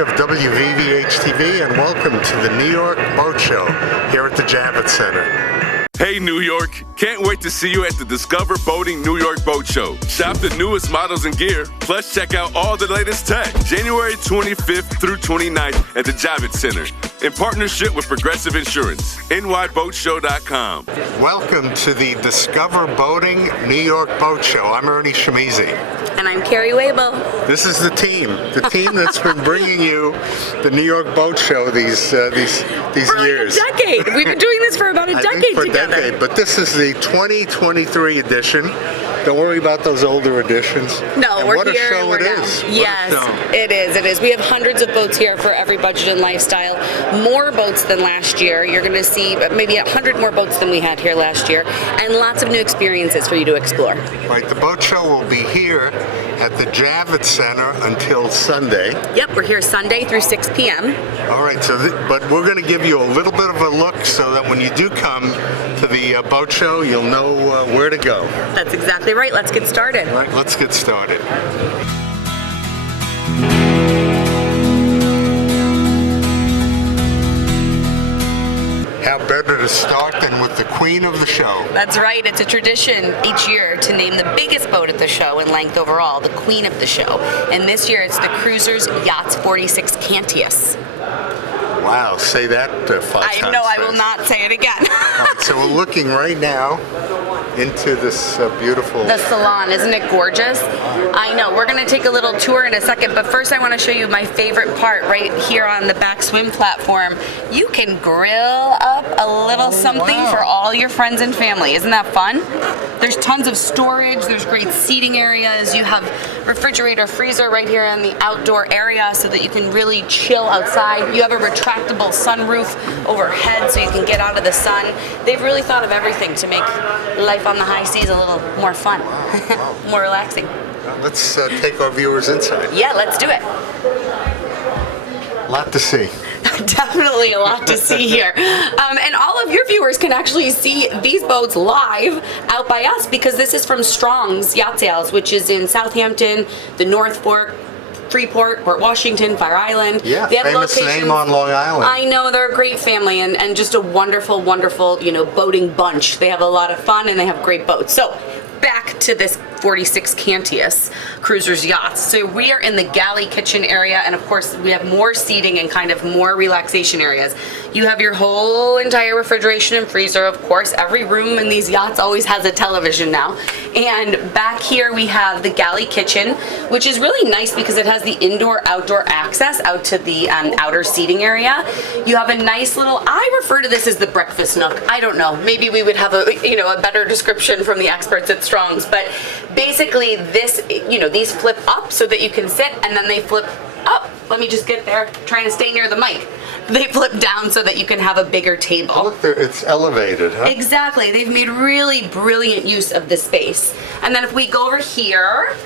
of VVH-TV, and welcome to the New York Boat Show here at the Yachts Center. Hey New York, can't wait to see you at the Discover Boating New York Boat Show. Shop the newest models and gear, plus check out all the latest tech. January 25th through 29th at the Yachts Center in partnership with Progressive Insurance. nyboatshow.com. Welcome to the Discover Boating New York Boat Show. I'm Ernie Shimizi. And I'm Carrie Wabel. This is the team that's been bringing you the New York Boat Show these years. For like a decade. We've been doing this for about a decade together. But this is the 2023 edition. Don't worry about those older editions. No, and we're what here. A show and we're it now. is. Yes, it is. It is. We have hundreds of boats here for every budget and lifestyle. More boats than last year. You're going to see maybe 100 more boats than we had here last year, and lots of new experiences for you to explore. Right. The boat show will be here at the Yachts Center until Sunday. Yep, we're here Sunday through 6 p.m. All right. But we're going to give you a little bit of a look so that when you do come to the boat show, you'll know where to go. That's exactly right. Let's get started. All right, let's get started. How better to start than with the queen of the show? That's right. It's a tradition each year to name the biggest boat at the show in length overall, the queen of the show. And this year it's the Cruisers Yachts 46 Cantius. Wow, say that 5 times. I know, I will not say it again. Right, so we're looking right now into this beautiful... The salon, isn't it gorgeous? I know, we're going to take a little tour in a second, but first I want to show you my favorite part right here on the back swim platform. You can grill up a little something for all your friends and family. Isn't that fun? There's tons of storage, there's great seating areas, you have refrigerator, freezer right here in the outdoor area so that you can really chill outside. You have a retractable sunroof overhead so you can get out of the sun. They've really thought of everything to make life on the high seas a little more fun, more relaxing. Let's take our viewers inside. Yeah, let's do it. A lot to see. Definitely a lot to see here. And all of your viewers can actually see these boats live out by us because this is from Strong's Yacht Sales, which is in Southampton, the North Fork, Freeport, Port Washington, Fire Island. Yeah, they have famous locations. Name on Long Island. I know, they're a great family and just a wonderful, wonderful, boating bunch. They have a lot of fun and they have great boats. So back to this 46 Cantius Cruisers Yachts. So we are in the galley kitchen area, and of course we have more seating and kind of more relaxation areas. You have your whole entire refrigeration and freezer, of course. Every room in these yachts always has a television now. And back here we have the galley kitchen, which is really nice because it has the indoor-outdoor access out to the outer seating area. You have a nice little, I refer to this as the breakfast nook. I don't know, maybe we would have a better description from the experts at Strong's, but basically this, these flip up so that you can sit, and then they flip up. Let me just get there, trying to stay near the mic. They flip down so that you can have a bigger table. Oh, look there, it's elevated, huh? Exactly. They've made really brilliant use of this space. And then if we go over here,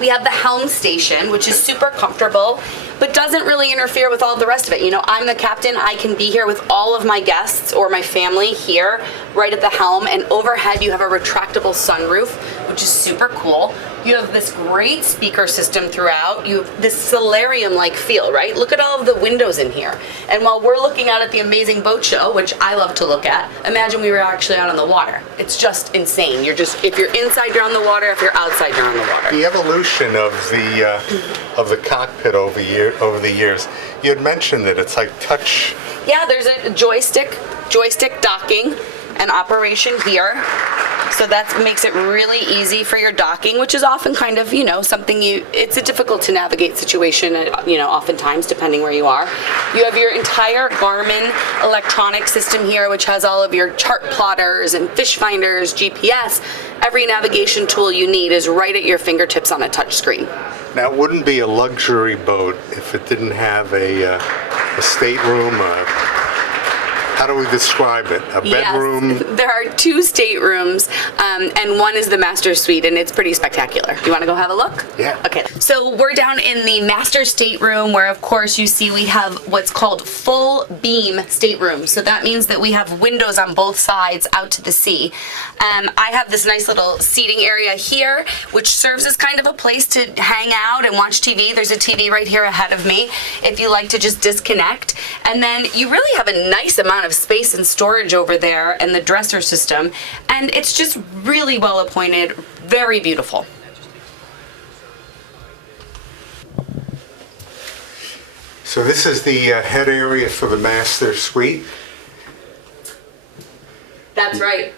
we have the helm station, which is super comfortable, but doesn't really interfere with all the rest of it. I'm the captain. I can be here with all of my guests or my family here right at the helm, and overhead you have a retractable sunroof, which is super cool. You have this great speaker system throughout. You have this solarium-like feel, right? Look at all of the windows in here. And while we're looking out at the amazing boat show, which I love to look at, imagine we were actually out on the water. It's just insane. If you're inside, you're on the water. If you're outside, you're on the water. The evolution of the cockpit over the years. You had mentioned that it's like touch. Yeah, there's a joystick docking and operation here. So that makes it really easy for your docking, which is often kind of, something it's a difficult to navigate situation, oftentimes depending where you are. You have your entire Garmin electronic system here, which has all of your chart plotters and fish finders, GPS. Every navigation tool you need is right at your fingertips on a touch screen. Now, it wouldn't be a luxury boat if it didn't have a stateroom, How do we describe it? A bedroom? Yes, there are 2 staterooms, and one is the master suite, and it's pretty spectacular. You want to go have a look? Yeah. Okay, so we're down in the master stateroom where, of course, you see we have what's called full beam stateroom. So that means that we have windows on both sides out to the sea. I have this nice little seating area here, which serves as kind of a place to hang out and watch TV. There's a TV right here ahead of me if you like to just disconnect. And then you really have a nice amount of space and storage over there and the dresser system. And it's just really well appointed, very beautiful. So this is the head area for the master suite. That's right.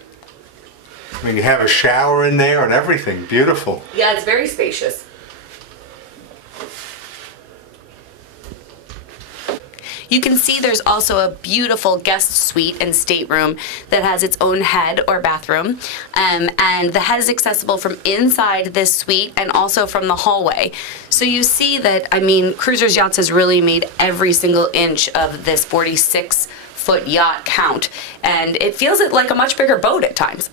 I mean, you have a shower in there and everything. Beautiful. Yeah, it's very spacious. You can see there's also a beautiful guest suite and stateroom that has its own head or bathroom. And the head is accessible from inside this suite and also from the hallway. So you see that, I mean, Cruisers Yachts has really made every single inch of this 46-foot yacht count. And it feels like a much bigger boat at times.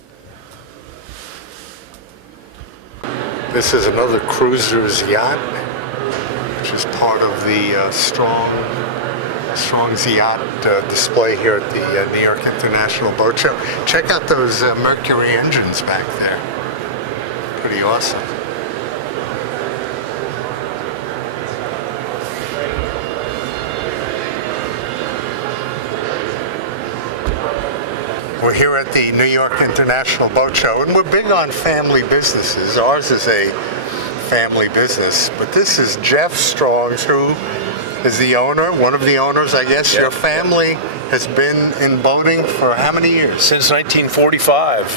This is another Cruisers yacht, which is part of the Strong's Yacht display here at the New York International Boat Show. Check out those Mercury engines back there. Pretty awesome. We're here at the New York International Boat Show, and we're big on family businesses. Ours is a family business, but this is Jeff Strong's, who is the owner, one of the owners, I guess. Your family has been in boating for how many years? Since 1945,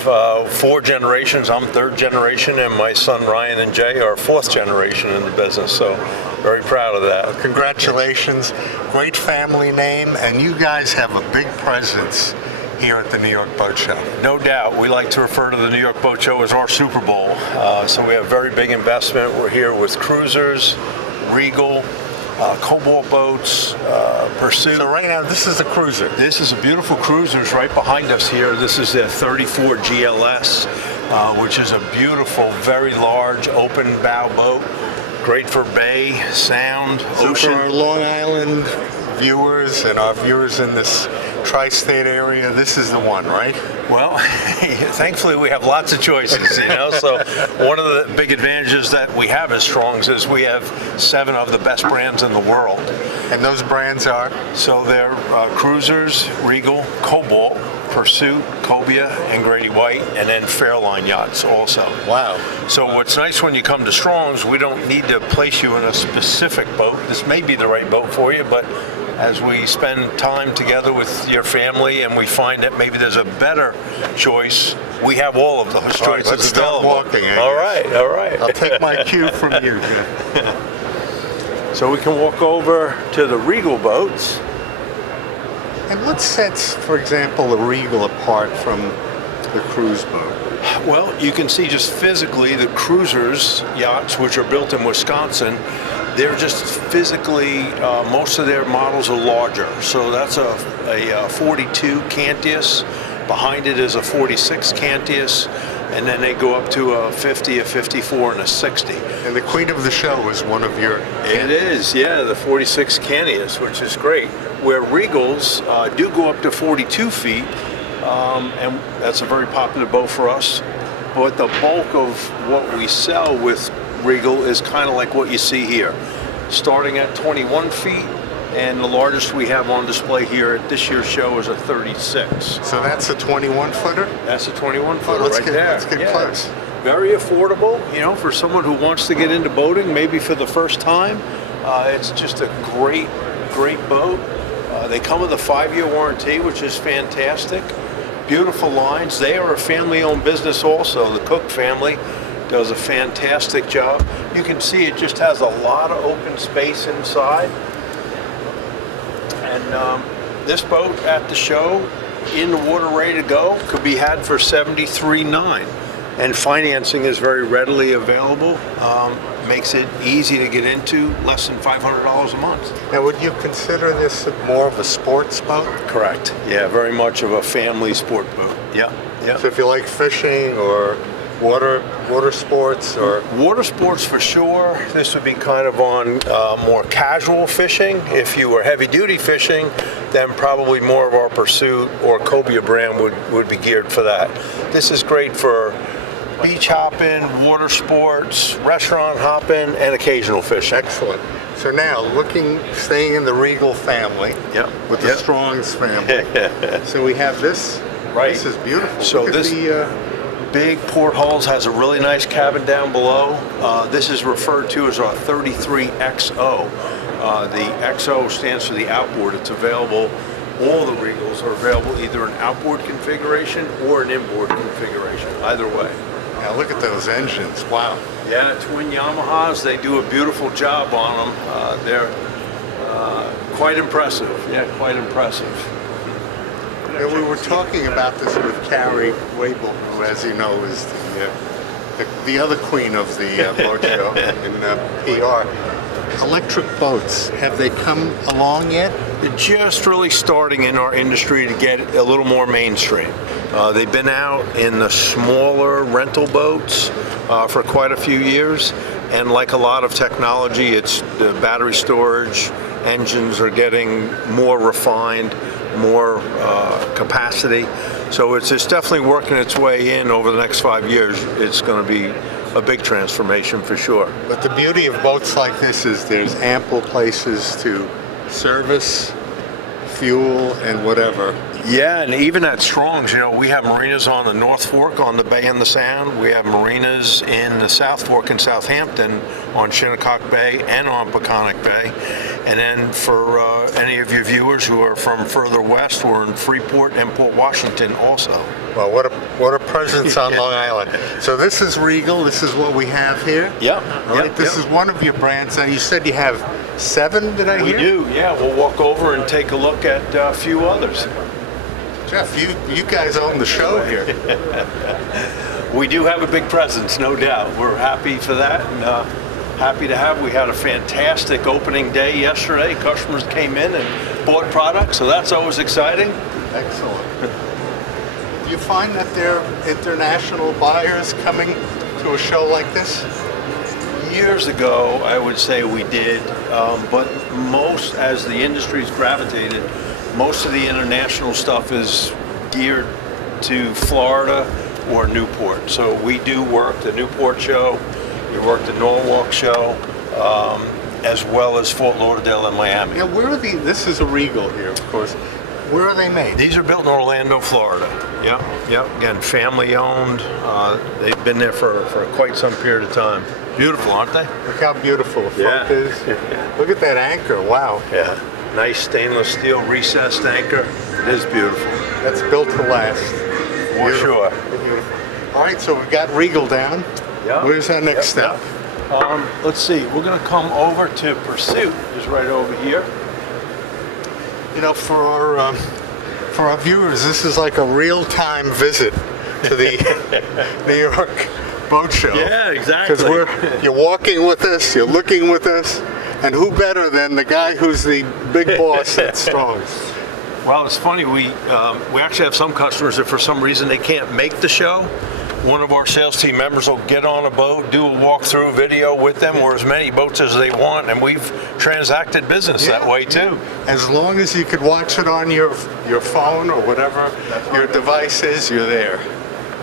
4 generations. I'm 3rd generation, and my son Ryan and Jay are 4th generation in the business, so very proud of that. Congratulations. Great family name, and you guys have a big presence here at the New York Boat Show. No doubt. We like to refer to the New York Boat Show as our Super Bowl. So we have very big investment. We're here with Cruisers, Regal, Cobalt Boats, Pursuit. So right now, this is a cruiser. This is a beautiful Cruisers right behind us here. This is the 34 GLS, which is a beautiful, very large, open bow boat. Great for bay, sound, ocean. So for our Long Island viewers and our viewers in this tri-state area, this is the one, right? Well, thankfully we have lots of choices, you know, so one of the big advantages that we have as Strong's is we have 7 of the best brands in the world. And those brands are? So they're Cruisers, Regal, Cobalt, Pursuit, Cobia, and Grady White, and then Fairline Yachts also. Wow. So what's nice when you come to Strong's, we don't need to place you in a specific boat. This may be the right boat for you, but as we spend time together with your family and we find that maybe there's a better choice, we have all of those choices right, let's start available. walking, I All guess. right, all right. I'll take my cue from you. So we can walk over to the Regal Boats. And what sets, for example, the Regal apart from the cruise boat? Well, you can see just physically the Cruisers yachts, which are built in Wisconsin, they're just physically, most of their models are larger. So that's a 42 Cantius. Behind it is a 46 Cantius. And then they go up to a 50, a 54, and a 60. And the queen of the show is one of your... It is, yeah, the 46 Cantius, which is great. Where Regals do go up to 42 feet, and that's a very popular boat for us. But the bulk of what we sell with Regal is kind of like what you see here, starting at 21 feet, and the largest we have on display here at this year's show is a 36. So that's a 21-footer? That's a 21-footer right there. Let's get close. Very affordable, you know, for someone who wants to get into boating, maybe for the first time. It's just a great, great boat. They come with a 5-year warranty, which is fantastic. Beautiful lines. They are a family-owned business also. The Cook family does a fantastic job. You can see it just has a lot of open space inside. And this boat at the show, in the water, ready to go, could be had for $73,900. And financing is very readily available. makes it easy to get into, less than $500 a month. Now, would you consider this more of a sports boat? Correct. Yeah, very much of a family sport boat. Yeah, yeah. So if you like fishing or water sports or... Water sports for sure. This would be kind of on more casual fishing. If you were heavy duty fishing, then probably more of our Pursuit or Cobia brand would be geared for that. This is great for beach hopping, water sports, restaurant hopping, and occasional fishing. Excellent. So now, staying in the Regal family, Yep. with the Yep. Strong's family. So we have this. Right. This is beautiful. So Look at this big portholes has a really nice cabin down below. This is referred to as our 33XO. The XO stands for the outboard. It's available. All the Regals are available either in outboard configuration or an inboard configuration. Either way. now look at those engines. Wow. Yeah, twin Yamahas. They do a beautiful job on them. They're quite impressive. Yeah, quite impressive. And we were talking about this with Carrie Wabel, who, as you know, is the other queen of the boat show in PR. Electric boats, have they come along yet? They're just really starting in our industry to get a little more mainstream. They've been out in the smaller rental boats for quite a few years, and like a lot of technology, it's the battery storage, engines are getting more refined, more capacity. So it's definitely working its way in over the next 5 years. It's going to be a big transformation for sure. But the beauty of boats like this is there's ample places to service, fuel, and whatever. Yeah, and even at Strong's, you know, we have marinas on the North Fork on the Bay and the Sound. We have marinas in the South Fork in Southampton on Shinnecock Bay and on Peconic Bay. And then for any of your viewers who are from further west, we're in Freeport and Port Washington also. Well, what a presence on Long Island. So this is Regal. This is what we have here. Yep. All right. This is one of your brands. And you said you have 7, did I We hear? do, yeah. We'll walk over and take a look at a few others. Jeff, you guys own the show here. We do have a big presence, no doubt. We're happy for that, and happy to have. We had a fantastic opening day yesterday. Customers came in and bought products, so that's always exciting. Excellent. Do you find that there are international buyers coming to a show like this? Years ago, I would say we did, but most, as the industry's gravitated, most of the international stuff is geared to Florida or Newport. So we do work the Newport show, we work the Norwalk show, as well as Fort Lauderdale and Miami. Yeah, this is a Regal here, of course. Where are they made? These are built in Orlando, Florida. Yep, yep. Again, family owned. They've been there for quite some period of time. Beautiful, aren't they? Look how beautiful the front Yeah. is. Look at that anchor, wow. Yeah. Nice stainless steel recessed anchor. It is beautiful. That's built to last. For sure. Beautiful. All right, so we've got Regal down. Yeah. Where's our next step? Let's see. We're going to come over to Pursuit, just right over here. You know, for our viewers, this is like a real-time visit to the New York Boat Show. Yeah, exactly. Because you're walking with us, you're looking with us, and who better than the guy who's the big boss at Strong's? Well, it's funny. We actually have some customers that for some reason they can't make the show. One of our sales team members will get on a boat, do a walkthrough video with them, or as many boats as they want, and we've transacted business that way too. As long as you could watch it on your phone or whatever your device is, you're there.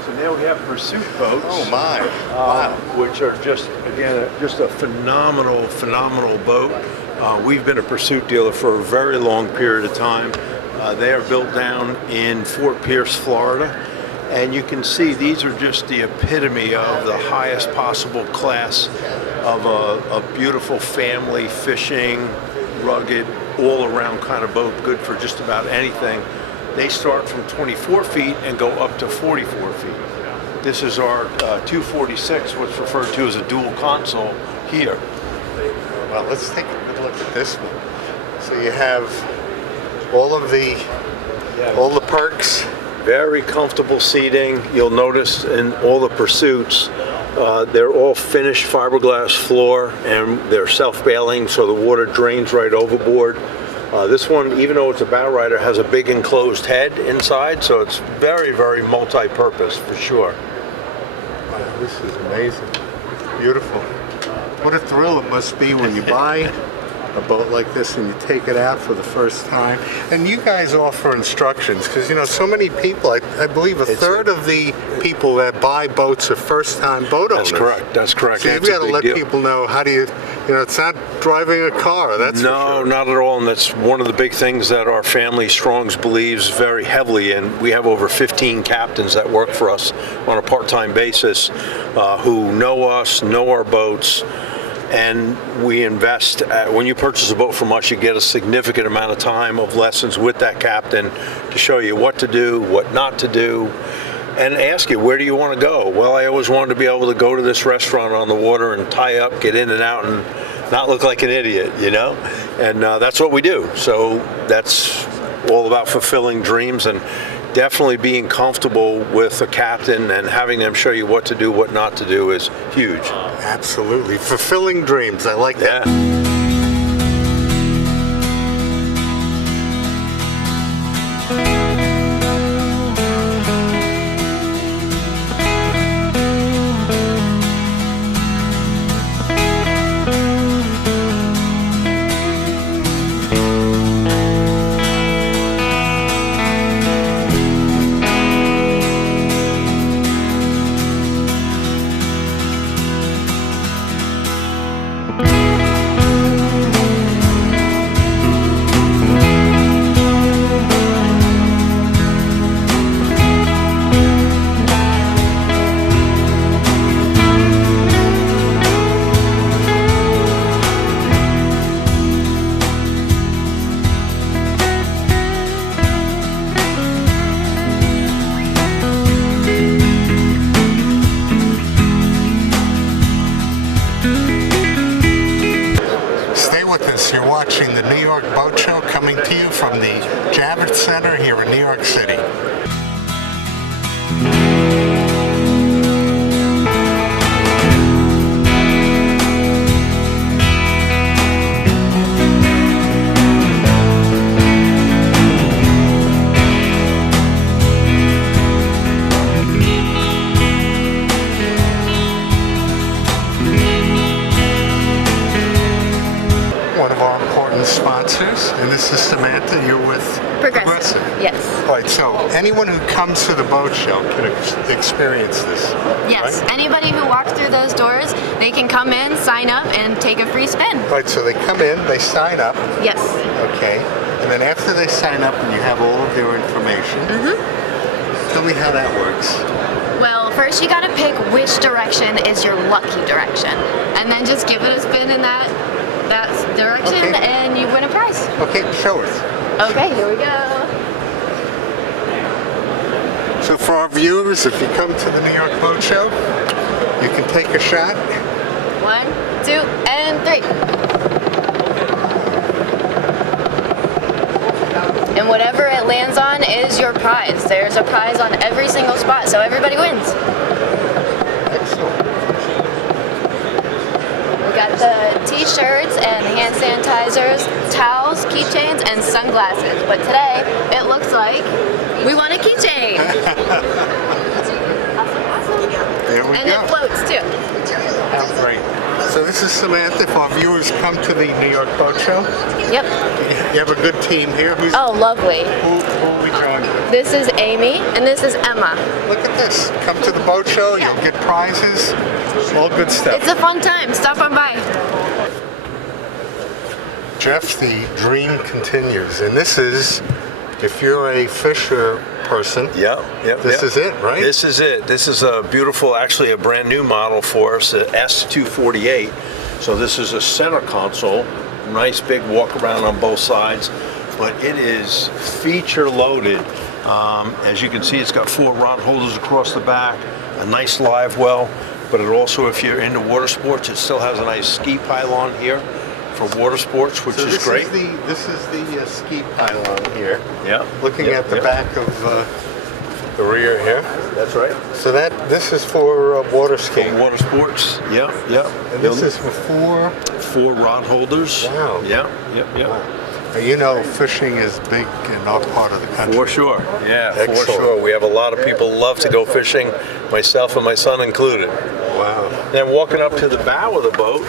So now we have Pursuit boats. Oh my! Wow. Which are just, again, just a phenomenal boat. We've been a Pursuit dealer for a very long period of time. They are built down in Fort Pierce, Florida. And you can see these are just the epitome of the highest possible class of a beautiful family fishing, rugged, all-around kind of boat, good for just about anything. They start from 24 feet and go up to 44 feet. This is our 246, what's referred to as a dual console here. Well, let's take a good look at this one. So you have all the perks. Very comfortable seating. You'll notice in all the Pursuits, They're all finished fiberglass floor, and they're self-bailing, so the water drains right overboard. This one, even though it's a bow rider, has a big enclosed head inside, so it's very, very multi-purpose for sure. Wow, this is amazing. Beautiful. What a thrill it must be when you buy a boat like this and you take it out for the first time. And you guys offer instructions, because you know, so many people, I believe a third of the people that buy boats are first-time boat owners. That's correct. That's correct. So you've got to let people know how do you know, it's not driving a car, that's for No, sure. not at all, and that's one of the big things that our family, Strongs, believes very heavily in. We have over 15 captains that work for us on a part-time basis who know us, know our boats, and we invest. When you purchase a boat from us, you get a significant amount of time of lessons with that captain to show you what to do, what not to do, and ask you, where do you want to go? Well, I always wanted to be able to go to this restaurant on the water and tie up, get in and out, and not look like an idiot, you know? And that's what we do. So that's all about fulfilling dreams and definitely being comfortable with a captain and having them show you what to do, what not to do is huge. Absolutely. Fulfilling dreams. I like that. Yeah. You're watching the New York Boat Show, coming to you from the Javits Center here in New York City. Sponsors, and this is Samantha. You're with Progressive. Yes. All right. So anyone who comes to the boat show can experience this. Yes. Right? Anybody who walks through those doors, they can come in, sign up, and take a free spin. Right. So they come in, they sign up. Yes. Okay. And then after they sign up, and you have all of their information. Tell me how that works. Well, first you got to pick which direction is your lucky direction, and then just give it a spin in that direction, and you win a prize. Okay, show us. Okay, here we go. So for our viewers, if you come to the New York Boat Show, you can take a shot. 1, 2, and 3. And whatever it lands on is your prize. There's a prize on every single spot, so everybody wins. Excellent. We got the t-shirts and hand sanitizers, towels, keychains, and sunglasses. But today, it looks like we won a keychain. There we And go. it floats too. How great. So this is Samantha. If our viewers come to the New York Boat Show, Yep. you have a good team here. Who Oh, lovely. are we joined with? This is Amy, and this is Emma. Look at this. Come to the boat show. You'll get prizes. All good stuff. It's a fun time. Stop on by. Jeff, the dream continues. And this is, if you're a fisher person, this is it, right? This is it. This is a beautiful, actually a brand new model for us, a S248. So this is a center console, nice big walk around on both sides, but it is feature loaded. As you can see, it's got 4 rod holders across the back, a nice live well, but it also, if you're into water sports, it still has a nice ski pylon here for water sports, which is great. This is the ski pylon here. Yeah. Looking at the back of The rear here. That's right. So this is for water skiing. Water sports. Yep. And this is for four rod holders. Wow. Yep. Now, you know, fishing is big in our part of the country. For sure. Yeah, Excellent. for sure. We have a lot of people love to go fishing, myself and my son included. Wow. Then walking up to the bow of the boat,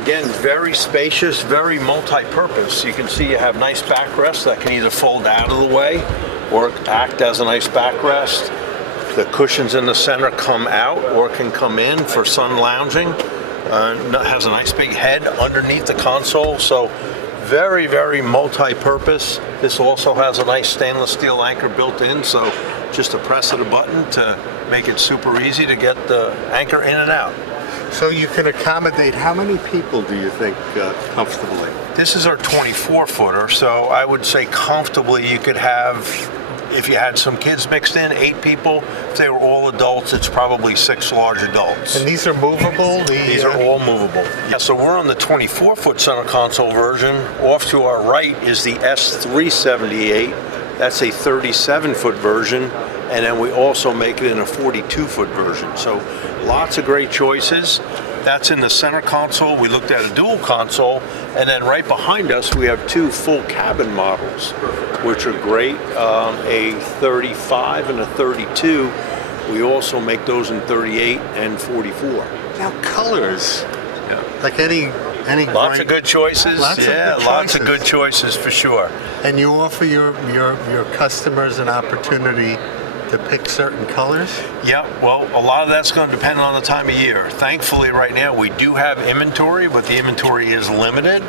again, very spacious, very multi-purpose. You can see you have nice backrests that can either fold out of the way or act as a nice backrest. The cushions in the center come out or can come in for sun lounging. Has a nice big head underneath the console, so very, very multi-purpose. This also has a nice stainless steel anchor built in, so just to press of the button to make it super easy to get the anchor in and out. So you can accommodate how many people do you think comfortably? This is our 24-footer, so I would say comfortably you could have, if you had some kids mixed in, 8 people. If they were all adults, it's probably 6 large adults. And these are movable? These are all movable. Yeah, so we're on the 24-foot center console version. Off to our right is the S378. That's a 37-foot version. And then we also make it in a 42-foot version. So lots of great choices. That's in the center console. We looked at a dual console. And then right behind us, we have 2 full cabin models, which are great. A 35 and a 32. We also make those in 38 and 44. Now colors, Yeah. like any Lots of good choices. Lots of good lots of choices. good choices for sure. And you offer your customers an opportunity to pick certain colors? Yeah, well, a lot of that's going to depend on the time of year. Thankfully, right now, we do have inventory, but the inventory is limited.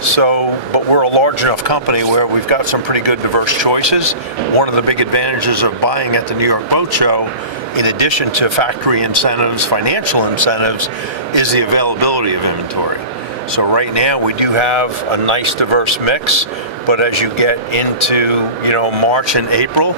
So, but we're a large enough company where we've got some pretty good diverse choices. One of the big advantages of buying at the New York Boat Show, in addition to factory incentives, financial incentives, is the availability of inventory. So right now we do have a nice diverse mix, but as you get into, March and April,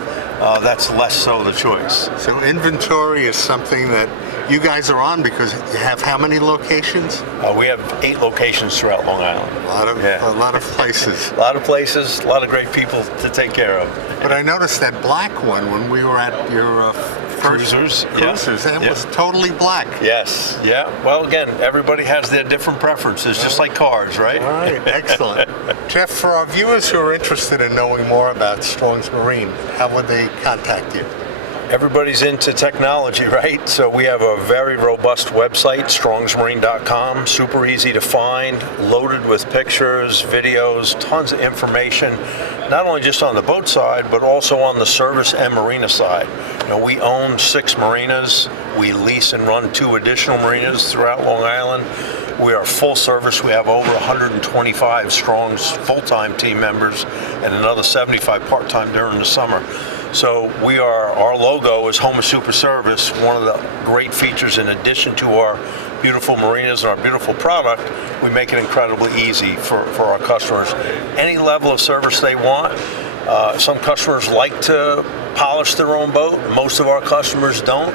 that's less so the choice. So inventory is something that you guys are on because you have how many locations? We have 8 locations throughout Long Island. A lot of places. A lot of places, a lot of great people to take care of. But I noticed that black one when we were at your Cruisers, and it was totally black. Yes, yeah. Well, again, everybody has their different preferences, just like cars, right? All right, excellent. Jeff, for our viewers who are interested in knowing more about Strong's Marine, how would they contact you? Everybody's into technology, right? So we have a very robust website, strongsmarine.com, super easy to find, loaded with pictures, videos, tons of information, not only just on the boat side, but also on the service and marina side. We own 6 marinas. We lease and run 2 additional marinas throughout Long Island. We are full service. We have over 125 Strong's full-time team members and another 75 part-time during the summer. So our logo is Home of Super Service. One of the great features, in addition to our beautiful marinas and our beautiful product, we make it incredibly easy for our customers. Any level of service they want. Some customers like to polish their own boat. Most of our customers don't.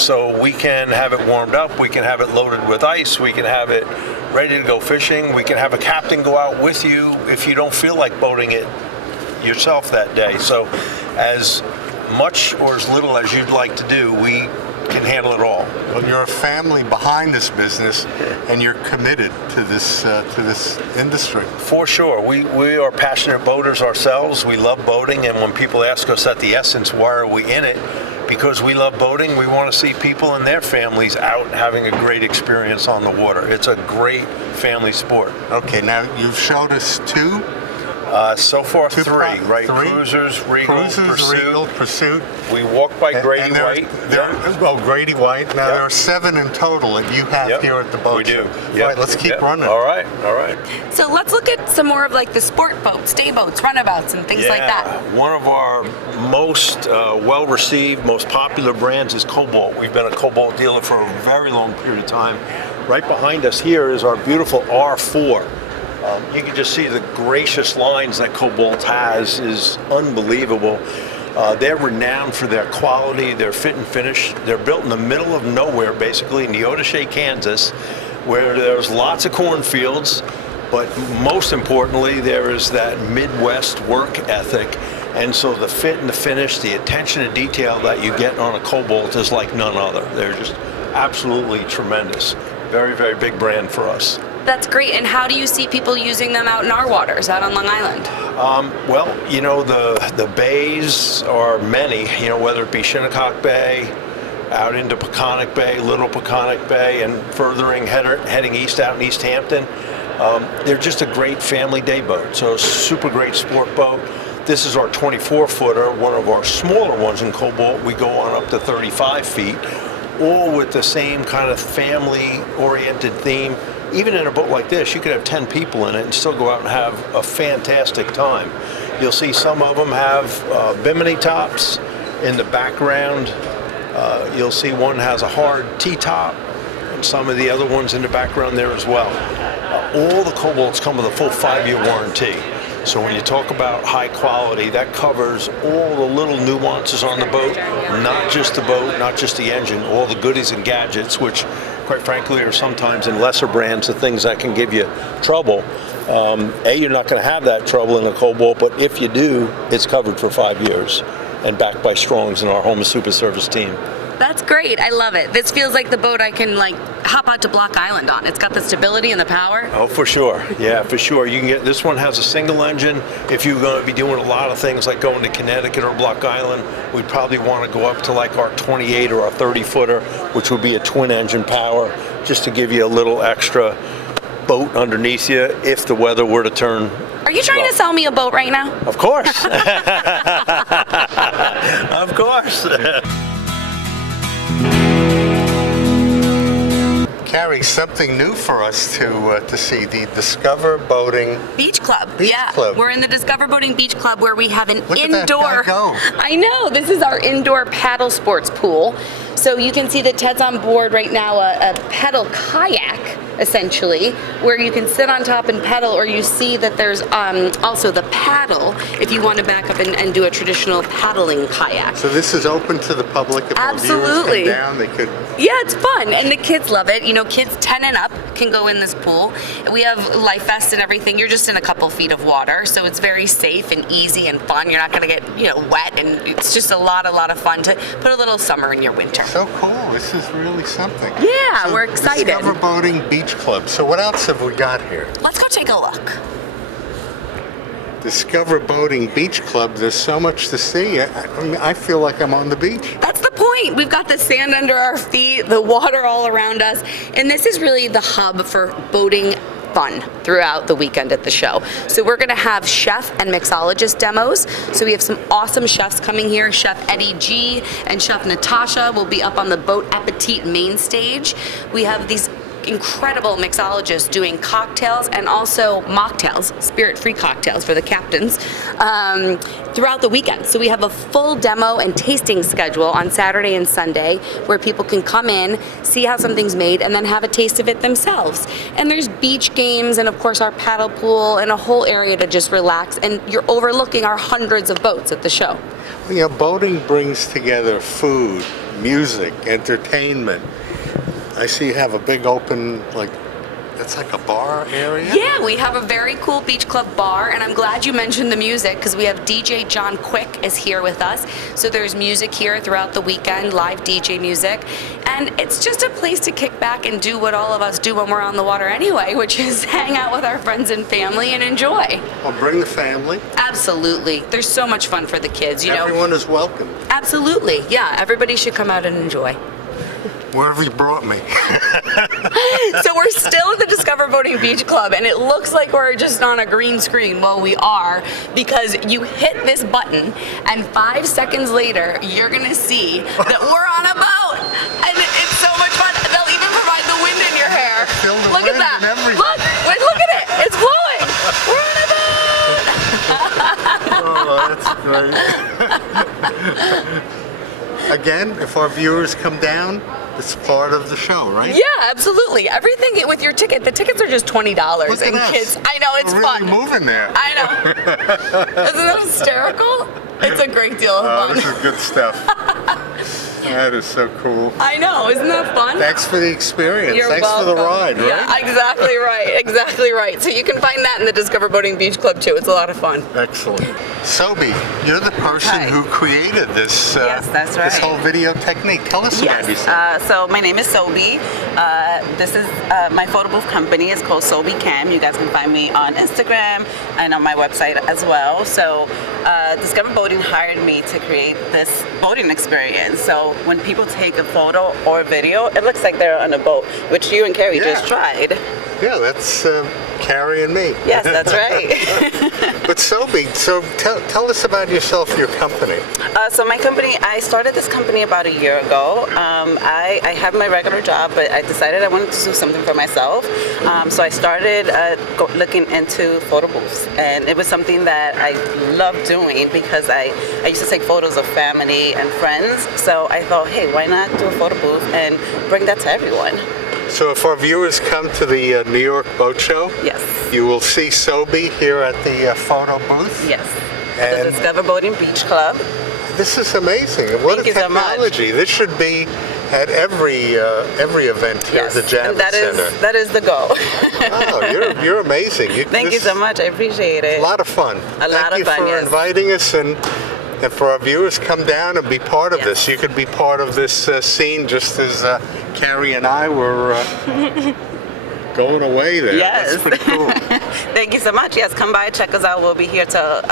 So we can have it warmed up. We can have it loaded with ice. We can have it ready to go fishing. We can have a captain go out with you if you don't feel like boating it yourself that day. So as much or as little as you'd like to do, we can handle it all. Well, you're a family behind this business, and you're committed to this industry. For sure. We are passionate boaters ourselves. We love boating, and when people ask us at the essence, why are we in it? Because we love boating. We want to see people and their families out having a great experience on the water. It's a great family sport. Okay, now you've showed us 2. So far, 3, right? 3? Cruisers, Regal, Pursuit. We walk by Grady White. Grady White. Now there are 7 in total that you have here at the boat show. We do. All right, let's keep running. All right. So let's look at some more of like the sport boats, day boats, runabouts, and things like that. One of our most well-received, most popular brands is Cobalt. We've been a Cobalt dealer for a very long period of time. Right behind us here is our beautiful R4. You can just see the gracious lines that Cobalt has is unbelievable. They're renowned for their quality, their fit and finish. They're built in the middle of nowhere, basically, in Neodesha, Kansas, where there's lots of cornfields. But most importantly, there is that Midwest work ethic. And so the fit and the finish, the attention to detail that you get on a Cobalt is like none other. They're just absolutely tremendous. Very, very big brand for us. That's great. And how do you see people using them out in our waters, out on Long Island? Well, you know, the bays are many, you know, whether it be Shinnecock Bay, out into Peconic Bay, Little Peconic Bay, and heading east out in East Hampton. They're just a great family day boat. So super great sport boat. This is our 24-footer, one of our smaller ones in Cobalt. We go on up to 35 feet, all with the same kind of family-oriented theme. Even in a boat like this, you could have 10 people in it and still go out and have a fantastic time. You'll see some of them have bimini tops in the background. You'll see one has a hard T-top, and some of the other ones in the background there as well. All the Cobalts come with a full 5-year warranty. So when you talk about high quality, that covers all the little nuances on the boat, not just the boat, not just the engine, all the goodies and gadgets, which quite frankly are sometimes in lesser brands the things that can give you trouble. You're not going to have that trouble in a Cobalt, but if you do, it's covered for 5 years and backed by Strong's and our home and super service team. That's great. I love it. This feels like the boat I can hop out to Block Island on. It's got the stability and the power. Oh, for sure. Yeah, for sure. You can get this one has a single engine. If you're going to be doing a lot of things like going to Connecticut or Block Island, we'd probably want to go up to like our 28 or our 30-footer, which would be a twin engine power, just to give you a little extra boat underneath you if the weather were to turn. Are you trying to sell me a boat right now? Of course. Of course. Carrie, something new for us to see, the Discover Boating Beach Club. Club. We're in the Discover Boating Beach Club where we have an Look indoor. At that guy go. I know. This is our indoor paddle sports pool. So you can see that Ted's on board right now a pedal kayak, essentially, where you can sit on top and pedal, or you see that there's also the paddle if you want to back up and do a traditional paddling kayak. So this is open to the public. If Absolutely. Our viewers come down, they could. Yeah, it's fun, and the kids love it. You know, kids 10 and up can go in this pool. We have life vests and everything. You're just in a couple feet of water, so it's very safe and easy and fun. You're not going to get, wet, and it's just a lot of fun to put a little summer in your winter. So cool. This is really something. Yeah, so we're excited. Discover Boating Beach Club. So what else have we got here? Let's go take a look. Discover Boating Beach Club. There's so much to see. I feel like I'm on the beach. That's the point. We've got the sand under our feet, the water all around us, and this is really the hub for boating fun throughout the weekend at the show. So we're going to have chef and mixologist demos. So we have some awesome chefs coming here. Chef Eddie G and Chef Natasha will be up on the Boat Appetit main stage. We have these incredible mixologists doing cocktails and also mocktails, spirit-free cocktails for the captains, throughout the weekend. So we have a full demo and tasting schedule on Saturday and Sunday where people can come in, see how something's made, and then have a taste of it themselves. And there's beach games and of course our paddle pool and a whole area to just relax, and you're overlooking our hundreds of boats at the show. Boating brings together food, music, entertainment. I see you have a big open, that's like a bar area? Yeah, we have a very cool beach club bar, and I'm glad you mentioned the music because we have DJ John Quick is here with us. So there's music here throughout the weekend, live DJ music, and it's just a place to kick back and do what all of us do when we're on the water anyway, which is hang out with our friends and family and enjoy. Well, bring the family. Absolutely. There's so much fun for the kids, Everyone is welcome. Absolutely. Yeah, everybody should come out and enjoy. Wherever you brought me. So we're still at the Discover Boating Beach Club, and it looks like we're just on a green screen. Well, we are, because you hit this button, and 5 seconds later, you're gonna see that we're on a boat, and it's so much fun. They'll even provide the wind in your hair. Feel the Look at wind that. and everything. Look at it. It's blowing. We're on a boat. Oh, that's great. Again, if our viewers come down, it's part of the show, right? Yeah, absolutely. Everything with your ticket. The tickets are just $20. Look at and us. kids, I know, it's We're fun. really moving there. I know. Isn't that hysterical? It's a great deal of fun. This is good stuff. That is so cool. I know, isn't that fun? Thanks for the experience. You're Thanks for the welcome. ride, right? Yeah, exactly right. Exactly right. So you can find that in the Discover Boating Beach Club too. It's a lot of fun. Excellent. Sobi, you're the person Hi. who created this, Yes, that's this right. whole video technique. Tell us about yourself. So my name is Sobi. This is my photo booth company. It's called Sobi Cam. You guys can find me on Instagram and on my website as well. So Discover Boating hired me to create this boating experience. So when people take a photo or video, it looks like they're on a boat, which you and Carrie just tried. Yeah, that's Carrie and me. Yes, that's right. But Sobi, so tell us about yourself, your company. So my company, I started this company about a year ago. I have my regular job, but I decided I wanted to do something for myself. So I started looking into photo booths, and it was something that I love doing because I used to take photos of family and friends. So I thought, hey, why not do a photo booth and bring that to everyone? So if our viewers come to the New York Boat Show, Yes. you will see Sobi here at the photo booth. Yes. At the And- Discover Boating Beach Club. This is amazing. What Thank a you so much. technology. This should be at every event here at the and Javits Center. that is the goal. Wow, you're amazing. Thank you so much. I appreciate it. A lot of fun. A lot of Thank fun, you for yes. inviting us, and for our viewers, come down and be part of Yes. this. You could be part of this scene just as Carrie and I were going away there. Yes. That's pretty cool. Thank you so much. Yes, come by, check us out. We'll be here till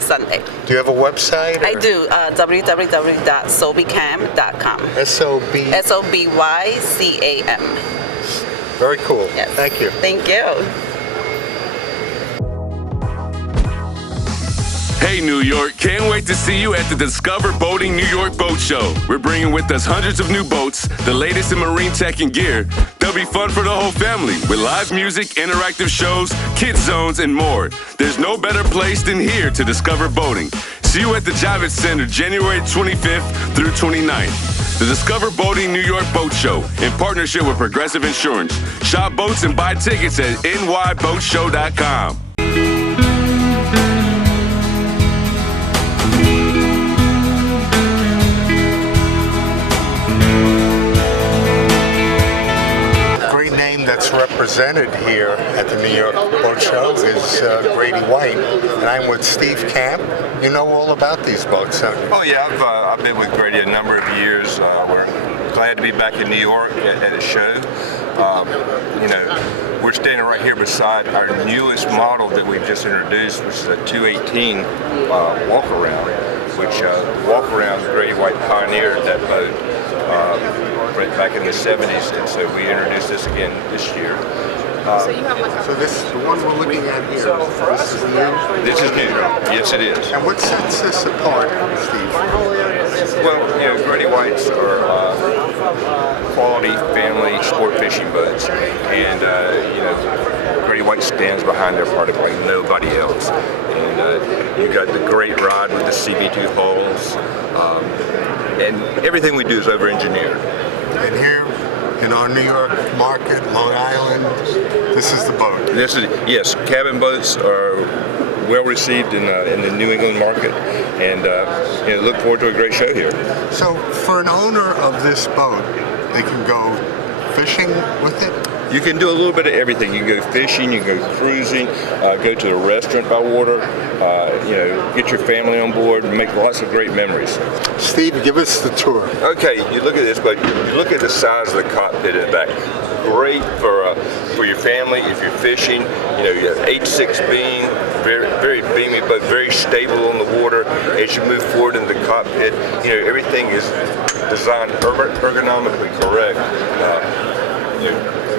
Sunday. Do you have a website? I do. www.sobicam.com. S-O-B. SOBYCAM. Very cool. Yes. Thank you. Thank you. Hey New York, can't wait to see you at the Discover Boating New York Boat Show. We're bringing with us hundreds of new boats, the latest in marine tech and gear. They'll be fun for the whole family with live music, interactive shows, kids zones, and more. There's no better place than here to discover boating. See you at the Javits Center January 25th through 29th. The Discover Boating New York Boat Show in partnership with Progressive Insurance. Shop boats and buy tickets at nyboatshow.com. Great name that's represented here at the New York Boat Show is Grady White, and I'm with Steve Camp. You know all about these boats, don't you? Oh yeah, I've been with Grady a number of years. We're glad to be back in New York at a show. We're standing right here beside our newest model that we've just introduced, which is a 218 walk-around, which walk-around Grady White pioneered that boat right back in the 70s, and so we introduced this again this year. So this, the one we're looking at here, this is new? This is new. Yes, it is. And what sets this apart, Steve? Well, Grady Whites are quality family sport fishing boats, and Grady White stands behind their product like nobody else. And you got the great rod with the CB2 hulls, and everything we do is over-engineered. And here in our New York market, Long Island, this is the boat. Yes, cabin boats are well received in the New England market, and look forward to a great show here. So for an owner of this boat, they can go fishing with it? You can do a little bit of everything. You can go fishing, you can go cruising, go to a restaurant by water, get your family on board and make lots of great memories. Steve, give us the tour. Okay, you look at this, but you look at the size of the cockpit in the back. Great for your family if you're fishing. You have 8-6 beam, very beamy, but very stable on the water. As you move forward in the cockpit, everything is designed ergonomically correct.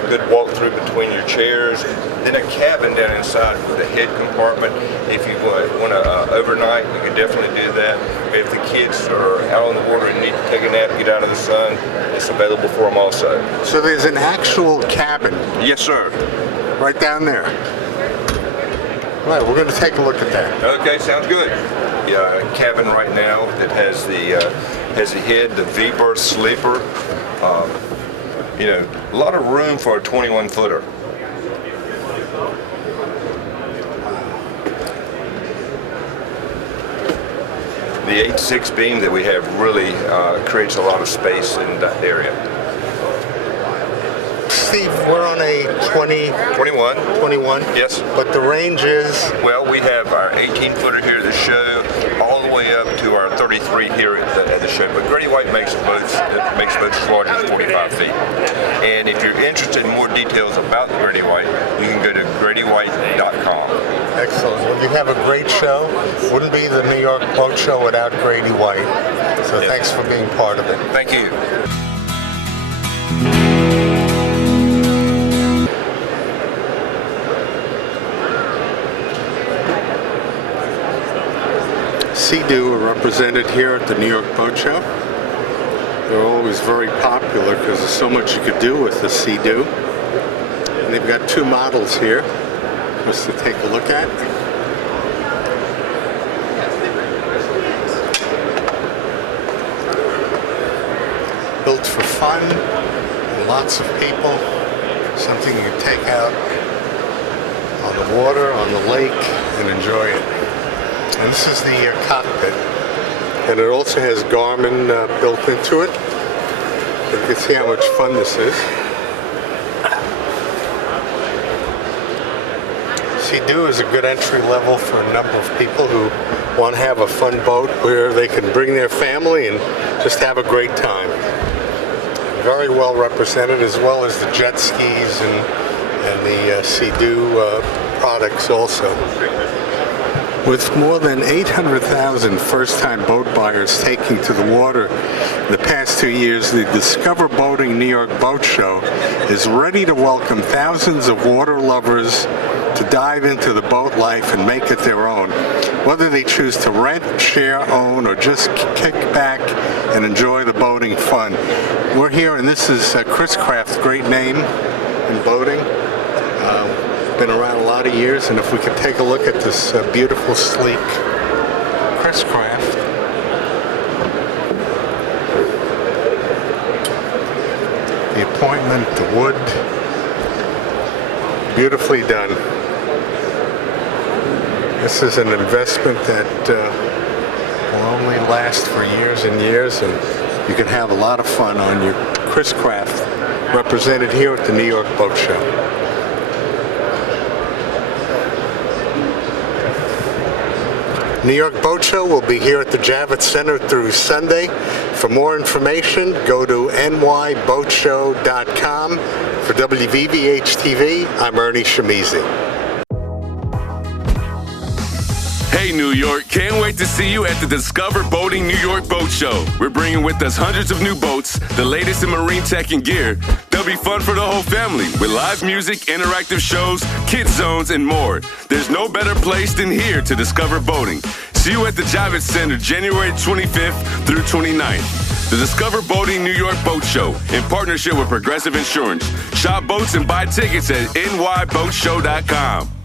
Good walk through between your chairs. Then a cabin down inside with a head compartment. If you want to overnight, you can definitely do that. If the kids are out on the water and need to take a nap, get out of the sun, it's available for them also. So there's an actual cabin Yes, sir. right down there. All right, we're going to take a look at that. Okay, sounds good. Cabin right now that has the head, the V-berth sleeper. A lot of room for a 21-footer. the 8-6 beam that we have really creates a lot of space in that area. Steve, we're on a 21. 21. Yes. But the range is? Well, we have our 18-footer here at the show, all the way up to our 33 here at the show. But Grady White makes boats as large as 45 feet. And if you're interested in more details about the Grady White, you can go to GradyWhite.com. Excellent. Well, you have a great show. Wouldn't be the New York Boat Show without Grady White. So thanks for being part of it. Thank you. Sea-Doo are represented here at the New York Boat Show. They're always very popular because there's so much you could do with the Sea-Doo. And they've got two models here for us to take a look at. Built for fun, and lots of people. Something you can take out on the water, on the lake, and enjoy it. And this is the cockpit, and it also has Garmin built into it. You can see how much fun this is. Sea-Doo is a good entry level for a number of people who want to have a fun boat where they can bring their family and just have a great time. Very well represented, as well as the jet skis and the Sea-Doo products also. With more than 800,000 first-time boat buyers taking to the water in the past 2 years, the Discover Boating New York Boat Show is ready to welcome thousands of water lovers to dive into the boat life and make it their own. Whether they choose to rent, share, own, or just kick back and enjoy the boating fun. We're here, and this is Chris Craft, great name in boating. Been around a lot of years, and if we could take a look at this beautiful, sleek Chris Craft. The appointment, the wood, beautifully done. This is an investment that will only last for years and years, and you can have a lot of fun on your Chris Craft, represented here at the New York Boat Show. New York Boat Show will be here at the Javits Center through Sunday. For more information, go to nyboatshow.com. For WVVH-TV, I'm Ernie Shimizi. Hey New York, can't wait to see you at the Discover Boating New York Boat Show. We're bringing with us hundreds of new boats, the latest in marine tech and gear. They'll be fun for the whole family with live music, interactive shows, kids zones, and more. There's no better place than here to discover boating. See you at the Javits Center January 25th through 29th. The Discover Boating New York Boat Show in partnership with Progressive Insurance. Shop boats and buy tickets at nyboatshow.com.